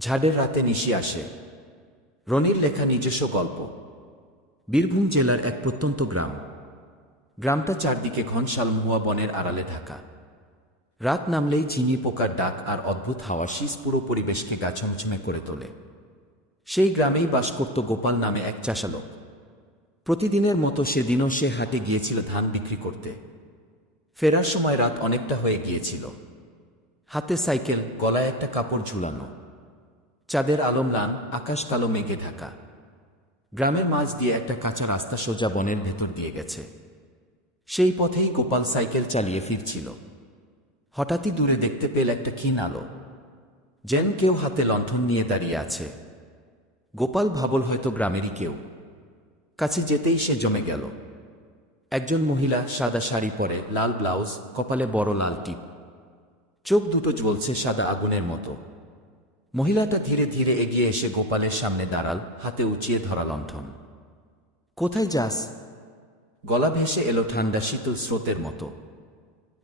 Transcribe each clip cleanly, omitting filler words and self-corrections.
ঝাড়ের রাতে নিশি আসে। রনির লেখা নিজস্ব গল্প। বীরভূম জেলার এক প্রত্যন্ত গ্রাম। গ্রামটা চারদিকে ঘন শালমহুয়া বনের আড়ালে ঢাকা। রাত নামলেই ঝিঙি পোকার ডাক আর অদ্ভুত হাওয়া শীষ পুরো পরিবেশকে গা ছমছমে করে তোলে। সেই গ্রামেই বাস করত গোপাল নামে এক চাষালোক। প্রতিদিনের মতো সেদিনও সে হাটে গিয়েছিল ধান বিক্রি করতে। ফেরার সময় রাত অনেকটা হয়ে গিয়েছিল। হাতে সাইকেল, গলায় একটা কাপড় ঝুলানো। চাঁদের আলো ম্লান, আকাশ কালো মেঘে ঢাকা। গ্রামের মাঝ দিয়ে একটা কাঁচা রাস্তা সোজা বনের ভেতর দিয়ে গেছে। সেই পথেই গোপাল সাইকেল চালিয়ে ফিরছিল। হঠাৎই দূরে দেখতে পেল একটা ক্ষীণ আলো, যেন কেউ হাতে লণ্ঠন নিয়ে দাঁড়িয়ে আছে। গোপাল ভাবল হয়তো গ্রামেরই কেউ। কাছে যেতেই সে জমে গেল। একজন মহিলা, সাদা শাড়ি পরে, লাল ব্লাউজ, কপালে বড় লাল টিপ, চোখ দুটো জ্বলছে সাদা আগুনের মতো। মহিলাটা ধীরে ধীরে এগিয়ে এসে গোপালের সামনে দাঁড়াল, হাতে উঁচিয়ে ধরা লণ্ঠন। কোথায় যাস? গলা ভেসে এলো ঠান্ডা শীতল স্রোতের মতো।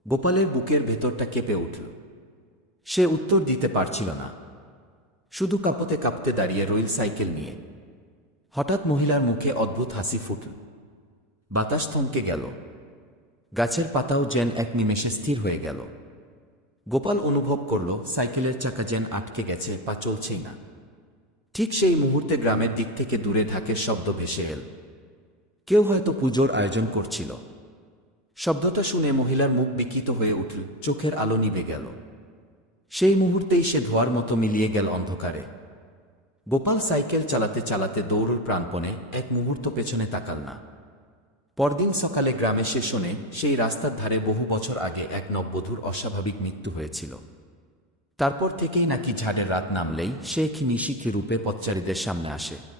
গোপালের বুকের ভেতরটা কেঁপে উঠল। সে উত্তর দিতে পারছিল না, শুধু কাঁপতে কাঁপতে দাঁড়িয়ে রইল সাইকেল নিয়ে। হঠাৎ মহিলার মুখে অদ্ভুত হাসি ফুটল। বাতাস থমকে গেল। গাছের পাতাও যেন এক নিমেষে স্থির হয়ে গেল। গোপাল অনুভব করল সাইকেলের চাকা যেন আটকে গেছে, পা চলছেই না। ঠিক সেই মুহূর্তে গ্রামের দিক থেকে দূরে ঢাকের শব্দ ভেসে এল। কেউ হয়তো পুজোর আয়োজন করছিল। শব্দটা শুনে মহিলার মুখ বিকৃত হয়ে উঠল, চোখের আলো নিভে গেল। সেই মুহূর্তেই সে ধোঁয়ার মতো মিলিয়ে গেল অন্ধকারে। গোপাল সাইকেল চালাতে চালাতে দৌড়ল প্রাণপণে, এক মুহূর্ত পেছনে তাকাল না। পরদিন সকালে গ্রামে সে শোনে সেই রাস্তার ধারে বহু বছর আগে এক নববধূর অস্বাভাবিক মৃত্যু হয়েছিল। তারপর থেকেই নাকি ঝাড়ের রাত নামলেই সে নিশিখী রূপে পথচারীদের সামনে আসে।